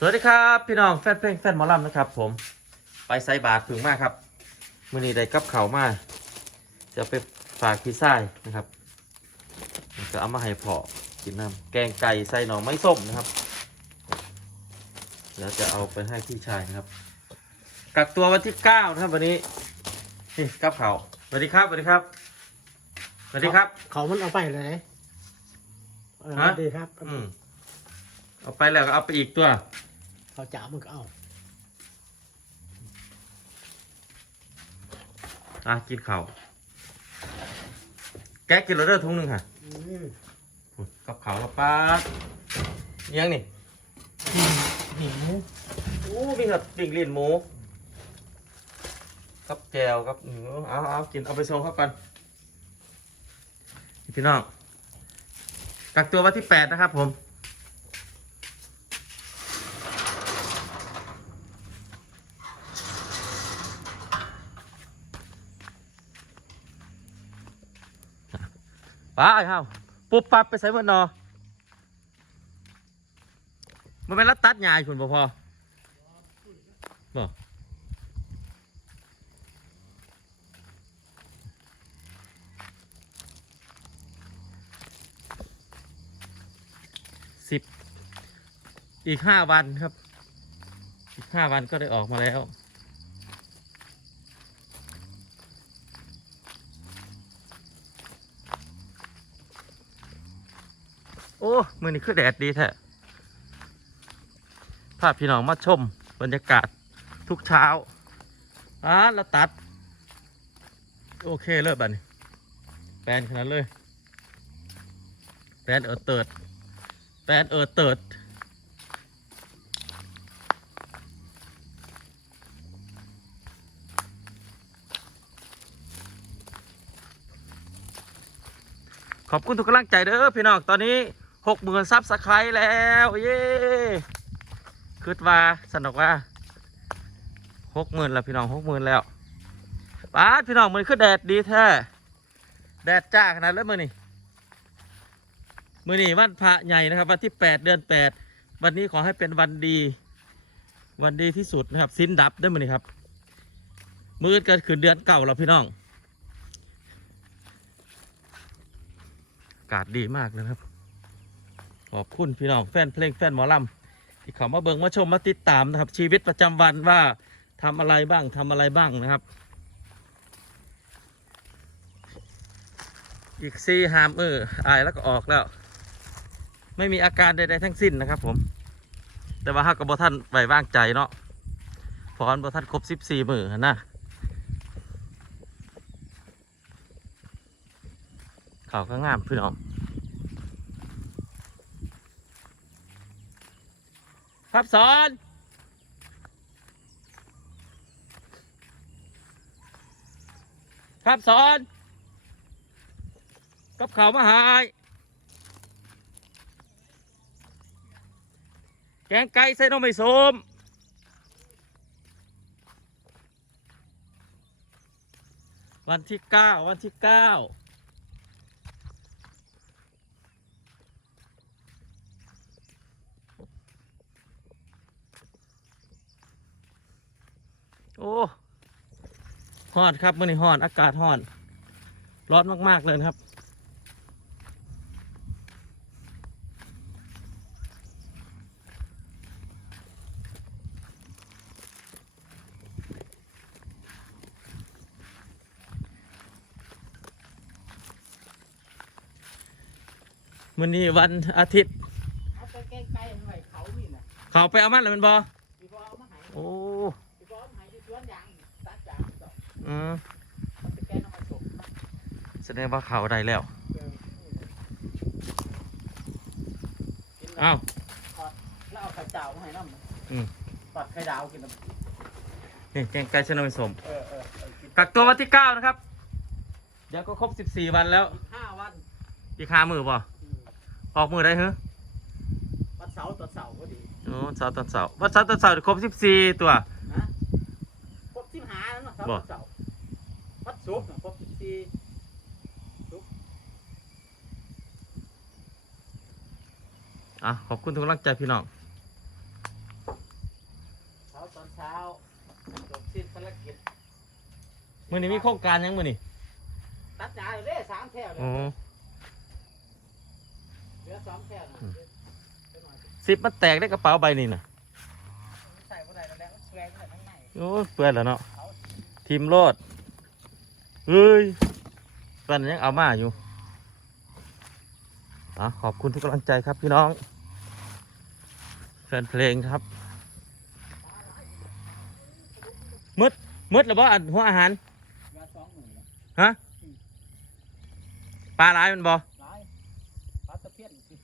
สวัสดีครับพี่น้องแฟนเพลงแฟนหมอลำนะครับ ผมไปไซบาทถึงมากครับมื่อนี้ได้กับเขาวมาจะไปฝากพี่ไส้นะครับจะเอามาให้พ่อกินน้ำแกงไก่ใส่หน่อไม้ส้มนะครับ แล้วจะเอาไปให้พี่ชายนะครับ กักตัววันที่เก้านะครับวันนี้นี่กับเขาวสวัสดีครับสวัสดีครับสวัสดีครับ เขามันเอาไปเลยเออฮะดีครับ อืมเอาไปแล้วก็เอาไปอีกตัว เขาจ๋ามันก็เอาอะกินข้าวแกะกินโรเดอร์ทุงหนึ่งค่ะอืมกับข้าวละป้าดยังนี่หิวโอ้มีครับปิ่งลิ้นหมูกับแจวกับอืมเอาเอากินเอาไปส่งเขาก่อนพี่น้องกักตัววันที่แปดนะครับผม ไปเฮาปุ๊บปั๊บไปใส่เมื่อนอมันเป็นรัดตัดยายคุณบ่พอบ่สิบอีกห้าวันครับ อีกห้าวันก็ได้ออกมาแล้ว อ้มือนี้คือแดดดีแท้พาพพี่น้องมาชมบรรยากาศทุกเช้าอ่าแล้วตัด โอเคเลยบัดนี้แปลนขนาดเลย แปลนเออเติดแปลนเออเติดขอบคุณทุกกำลังใจเด้อพี่น้องตอนนี้ หกหมื่นซับสไครต์แล้วเย้คิดว่าสนุกว่าหกหมื่นแล้วพี่น้องหกหมื่นแล้วป้าพี่น้องมันคือแดดดีแท้แดดจ้าขนาดแล้วมือนี่มือนี่วันพระใหญ่นะครับวันที่แปดเดือนแปดวันนี้ขอให้เป็นวันดี วันดีที่สุดนะครับสิ้นดับได้มือนี่ครับ มืดก็คือเดือนเก่าแล้วพี่น้องอากาศดีมากนะครับ ขอบคุณพี่น้องแฟนเพลงแฟนหมอลำที่เขามาเบิ่งมาชมมาติดตามนะครับ ชีวิตประจำวันว่าทำอะไรบ้างทำอะไรบ้างนะครับ อีกซีหามเอออายแล้วก็ออกแล้ว ไม่มีอาการใดๆทั้งสิ้นนะครับ ผม แต่ว่าฮักกับบท่านไว้วางใจเนาะพรบท่านครบสิบสี่มือนนะเขาก็งามพี่น้อง ครับสอนครับสอนกับเขามาหาย แกงไก่ใส่น้องไม่สมวันที่เก้าวันที่เก้า โอ้ ฮ้อนครับมื่อนี้ฮ้อนอากาศฮ้อนร้อนมากๆเลยนะครับ มื่อนี้วันอาทิตย์ เอาไปแกงไก่หน่อยเขานี่นะเขาไปเอามันเลยมันบอพี่บอเอามาใหายโอ้ อกอืมเอาไปแกงเอามาส่งแสดงว่าเขาได้แล้วเออกินแล้ว อ้าวแล้วเอาไข่ดาวมาให้น้ำนะอืมปัดไข่ดาวกินน้ำนี่แกงไก่ชะนมสม เออเออเออกินกักตัววันที่เก้านะครับ เดี๋ยวก็ครบสิบสี่วันแล้ว ห้าวันอีกห้ามือป่ะอืมออกมือได้เหรอวันเสาร์ตอนเสาร์ก็ดีโอ้วันเสาร์ตอนเสาร์วันเสาร์ตอนเสาร์ครบสิบสี่ตัว นะครบสิบหาแล้วเนาะเสาร์บ่ตอนเสาร์ อะขอบคุณทุกกำลังใจพี่น้องเช้าตอนเช้าจบสิ้นภารกิจมือนี้มีโครงการยังมือนี้ตัดหนาอยู่ด้สามแถวเลยโอ้เหลือสองแถวนะสิบมันแตกได้กระเป๋าใบนี่น่ะใส่บ่ได้แล้วเปลือยบ่ได้ทั้งในโอ้เปื่อยแล้วเนาะทีมโลดเฮ้ยตอนยังเอามาอยู่ อะขอบคุณทุกกำลังใจครับพี่น้อง แฟนเพลงครับมืดมืดหรือว่าอันหัวอาหารเหลือสองหมื่นละฮะปลาหลายมันบ่หลายปลาตะเพียนสิ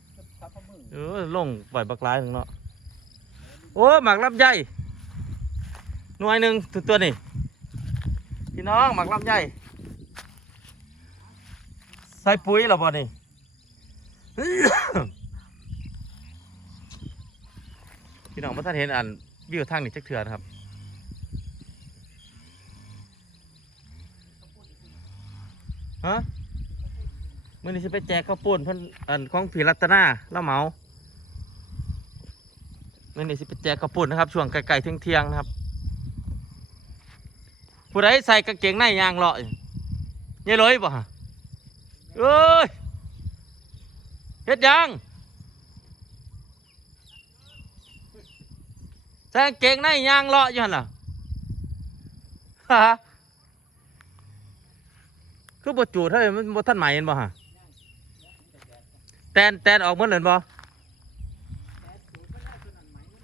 ปลาพะมึงเออลงปล่อยบักหลายถึงเนาะโอ้หมักลำไยหน่วยหนึ่งตัวตัวนี่พี่น้องหมักลำไยใส่ปุ๋ยหรอบ่นี่ พี่น้องมาท่านเห็นอันวิวทางนี่จักเถื่อนครับฮะมื่อนี้จะไปแจกข้าวปุ้นเพิ่นอันของผีรัตนาแล้วเมามื่อนี้จะไปแจกข้าวปุ้นนะครับช่วงไก่ๆเที่ยงๆนะครับ ผู้ใดใส่กางเกงในยางเลาะอยู่ยายลอยบ่ฮะเอ้ย เฮ็ดยังใส่กางเก่งในยางเลาะอยู่หั่นล่ะฮะคือบ่จูดเท่าไหร่มันบ่ทันใหม่เห็นบ่ฮะแตนแตนออกหมดเลยบ่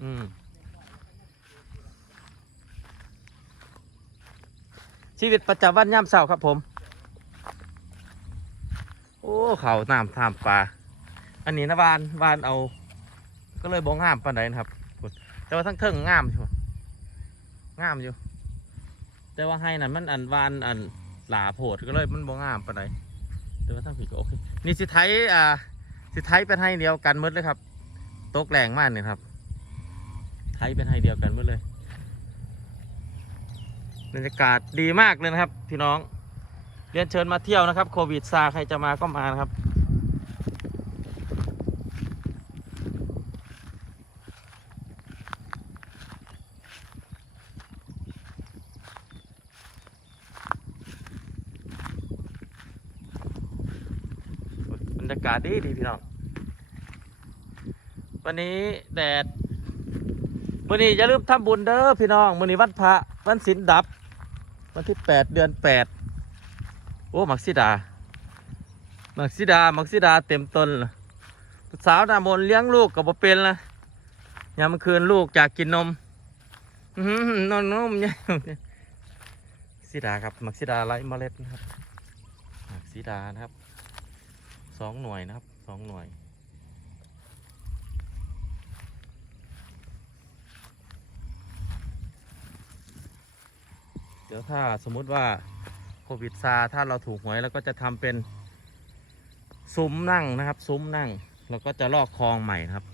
อืมชีวิตประจำวันยามเช้าครับผม โอ้ เขาน้ำท่ามปลา อันนี้นะวานวานเอา ก็เลยบ่งงามปานใดนะครับแต่ว่าทั้งเทิงงามอยู่งามอยู่ แต่ว่าให้นั่นมันอันวานอันหลาโพดก็เลยมันบ่งงามปานใดแต่ว่าทั้งผิดก็โอเคนี่สิไทยอ่าสิไทยเป็นให้เดียวกันหมดเลยครับตกแรงมากเนี่ยครับ ไทยเป็นให้เดียวกันหมดเลยบรรยากาศดีมากเลยนะครับ พี่น้องเรียนเชิญมาเที่ยวนะครับ โควิดซาใครจะมาก็มานะครับ รยากาศดีดีพี่น้อง วันนี้แดดวันนี้อย่าลืมทำบุญเด้อพี่น้องวันนี้วันพระวันศีลดับ วันที่แปดเดือนแปดโอ้มักซิดา มักซิดา มักซิดาเต็มต้นสาวนามนเลี้ยงลูกกับบ่เป็นละยามคืนลูกอยากกินนมอื้อนมนมเนี่ยซิดาครับ มักซิดาไร้เมล็ดนะครับ มักซิดานะครับ สองหน่วยนะครับสองหน่วย เดี๋ยวถ้าสมมุติว่าโควิดซาถ้าเราถูกหวยเราก็จะทำเป็นซุ้มนั่งนะครับ ซุ้มนั่งเราก็จะลอกคลองใหม่นะครับ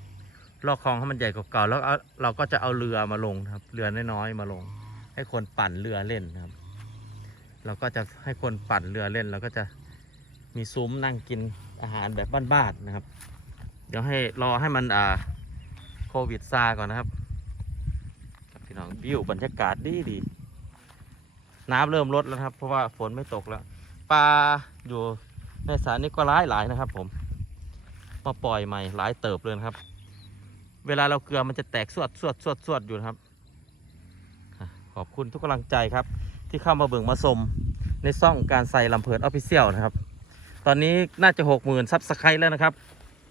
ลอกคลองให้มันใหญ่กว่าเก่าแล้วเอาเราก็จะเอาเรือมาลงครับ เรือน้อยๆมาลง ให้คนปั่นเรือเล่นครับ เราก็จะให้คนปั่นเรือเล่นเราก็จะมีซุ้มนั่งกิน อาหารแบบบ้านๆนะครับ เดี๋ยวให้รอให้มันอ่าโควิดซาก่อนนะครับพี่น้องวิวบรรยากาศดีดีน้ำเริ่มลดแล้วครับ เพราะว่าฝนไม่ตกแล้วปลาอยู่ในสรนี้ก็ร้ายหลายนะครับ ผมมาปล่อยใหม่หลายเติบเลยครับ เวลาเราเกลือมันจะแตกสวดสวดสวดสวดอยู่นะครับขอบคุณทุกกำลังใจครับ ที่เข้ามาเบิ่งมาชมในซ่องการใส่ลำเพลินออฟฟิเชียลนะครับ ตอนนี้น่าจะหกหมื่นซับสไครต์แล้วนะครับ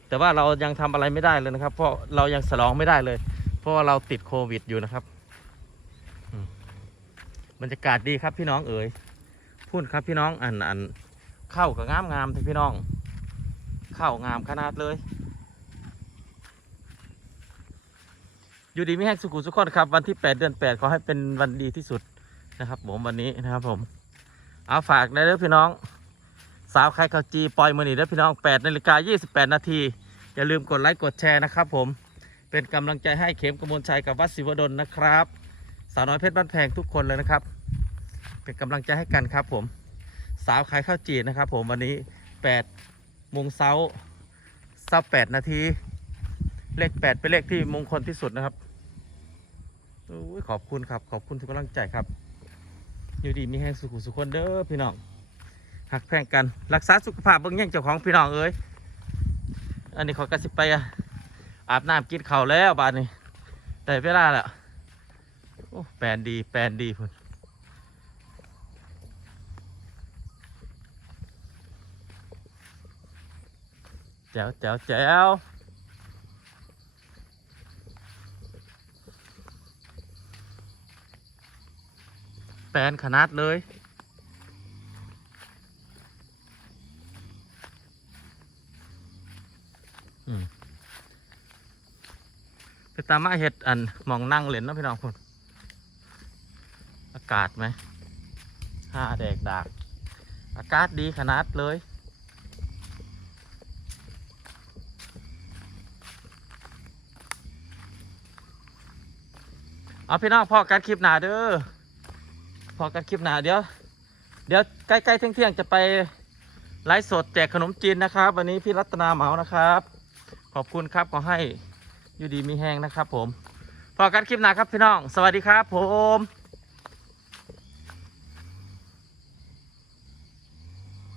แต่ว่าเรายังทำอะไรไม่ได้เลยนะครับ เพราะเรายังสลองไม่ได้เลย เพราะว่าเราติดโควิดอยู่นะครับบรรยากาศดีครับพี่น้องเอ๋ยพูดครับพี่น้องอันอันเข้ากับงามงามๆพี่น้อง เข้างามขนาดเลย อยู่ดีไม่แห้งสุขุสุขคนครับ วันที่ 8 เดือน 8 ขอให้เป็นวันดีที่สุดนะครับ ผมวันนี้นะครับผม เอาฝากได้เด้อพี่น้อง สาวไข่ข้าวจีปล่อยมือหนีเด้อพี่น้อง8นาฬิกา28 นาที อย่าลืมกดไลค์กดแชร์นะครับผม เป็นกำลังใจให้เข็มกมลชัยกับวัดศิวดลนะครับ สาวน้อยเพชรบ้านแพงทุกคนเลยนะครับ เป็นกำลังใจให้กันครับผม สาวขายข้าวจีนะครับ ผมวันนี้8โมงเช้าเช้า8นาที เลข 8 เป็นเลขที่มงคลที่สุดนะครับอขอบคุณครับ ขอบคุณทุกกำลังใจครับ อยู่ดีมีแห้งสุขุสุขคนเด้อพี่น้อง หักแพงกัน รักษาสุขภาพเบิ่งย่งเจ้าของพี่น้องเอ้ยอันนี้ขอกระสิบไปอะอาบน้ำกินข้าวแล้วบาดนี้แต่เวลาแล้วโอ้แปลนดีแปลนดีพุ่นแจ๋วแจ๋วแจ๋วแปลนขนาดเลย ไปตามมาเห็ดอันมองนั่งเล่นนะพี่น้องคุณอากาศไหมห้าแดกดาก อากาศดีขนาดเลยเอาพี่น้องพอกันคลิปหนาเด้อพอกันคลิปหนาเดี๋ยว เดี๋ยวใกล้ๆเที่ยงๆจะไปไลฟ์สดแจกขนมจีนนะครับ วันนี้พี่รัตนาเหมานะครับ ขอบคุณครับขอให้อยู่ดีมีแห้งนะครับผมพอกันคลิปหน้าครับพี่น้อง สวัสดีครับผม